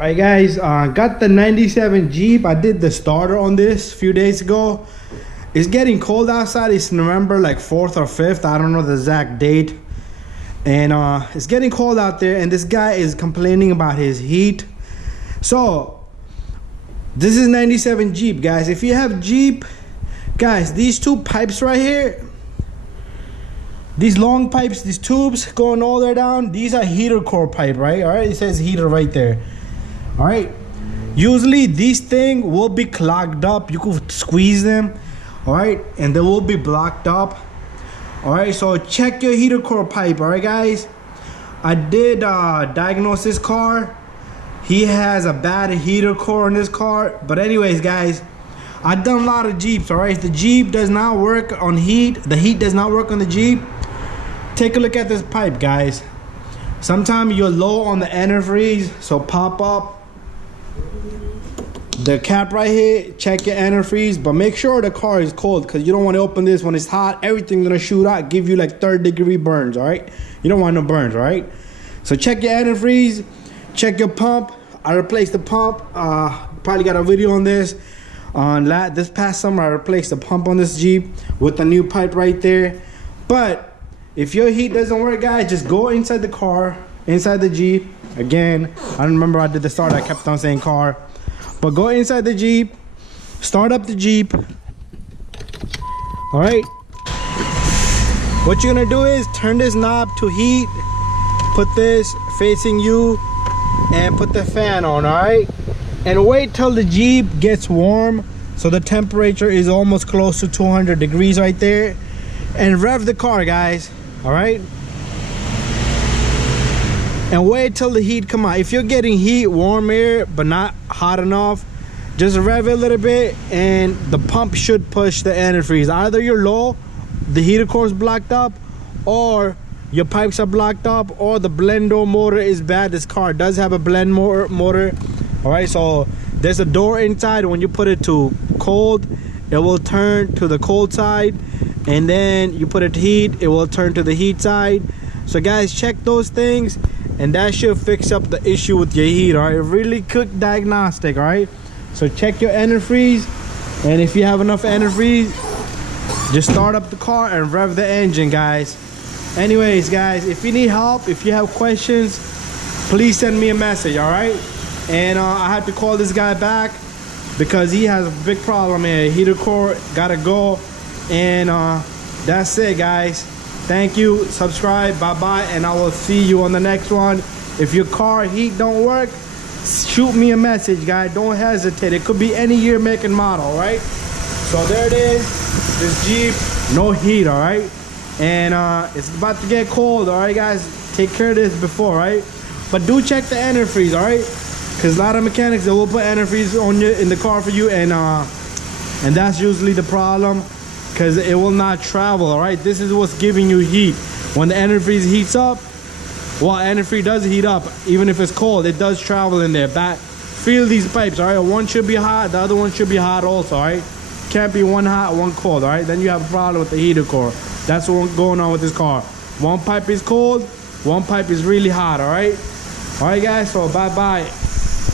Alright guys, got the 97 Jeep. I did the starter on this a few days ago. It's getting cold outside. It's November like 4th or 5th. I don't know the exact date. And it's getting cold out there, and this guy is complaining about his heat. So this is 97 Jeep, guys. If you have Jeep, guys, these two pipes right here, these long pipes, these tubes going all the way down, these are heater core pipe, right? All right, it says heater right there. All right, usually these things will be clogged up. You could squeeze them, all right, and they will be blocked up. All right, so check your heater core pipe. All right, guys, I did diagnose this car. He has a bad heater core in this car. But anyways, guys, I've done a lot of Jeeps. All right, if the Jeep does not work on heat, the heat does not work on the Jeep, take a look at this pipe, guys. Sometimes you're low on the antifreeze, so pop up the cap right here, check your antifreeze, but make sure the car is cold, because you don't want to open this when it's hot. Everything's gonna shoot out, give you like 3rd-degree burns. All right, you don't want no burns. All right, so check your antifreeze, check your pump. I replaced the pump. Probably got a video on this. This past summer I replaced the pump on this Jeep with a new pipe right there. But if your heat doesn't work, guys, just go inside the car, inside the Jeep. Again, I don't remember I did the start, I kept on saying car. But go inside the Jeep, start up the Jeep. All right. What you're gonna do is turn this knob to heat, put this facing you, and put the fan on, all right? And wait till the Jeep gets warm, so the temperature is almost close to 200 degrees right there. And rev the car, guys, all right? And wait till the heat come out. If you're getting heat, warm air, but not hot enough, just rev it a little bit, and the pump should push the antifreeze. Either you're low, the heater core is blocked up, or your pipes are blocked up, or the blend door motor is bad. This car does have a blend motor. All right, so there's a door inside. When you put it to cold, it will turn to the cold side, and then you put it to heat, it will turn to the heat side. So guys, check those things, and that should fix up the issue with your heat. All right, really quick diagnostic. All right, so check your antifreeze, and if you have enough antifreeze, just start up the car and rev the engine, guys. Anyways, guys, if you need help, if you have questions, please send me a message. All right, and I had to call this guy back because he has a big problem here. Heater core gotta go. And that's it, guys. Thank you. Subscribe. Bye-bye, and I will see you on the next one. If your car heat don't work, shoot me a message, guys. Don't hesitate. It could be any year, make, and model. All right, so there it is. This Jeep, no heat. All right, and it's about to get cold. All right, guys, take care of this before. All right, but do check the antifreeze. All right, because a lot of mechanics, they will put antifreeze on you in the car for you, and that's usually the problem, because it will not travel. All right, this is what's giving you heat. When the antifreeze heats up, well, antifreeze does heat up, even if it's cold, it does travel in there. Feel these pipes. All right, one should be hot, the other one should be hot also. All right, can't be one hot, one cold. All right, then you have a problem with the heater core. That's what's going on with this car. One pipe is cold, one pipe is really hot. All right, guys, so bye bye.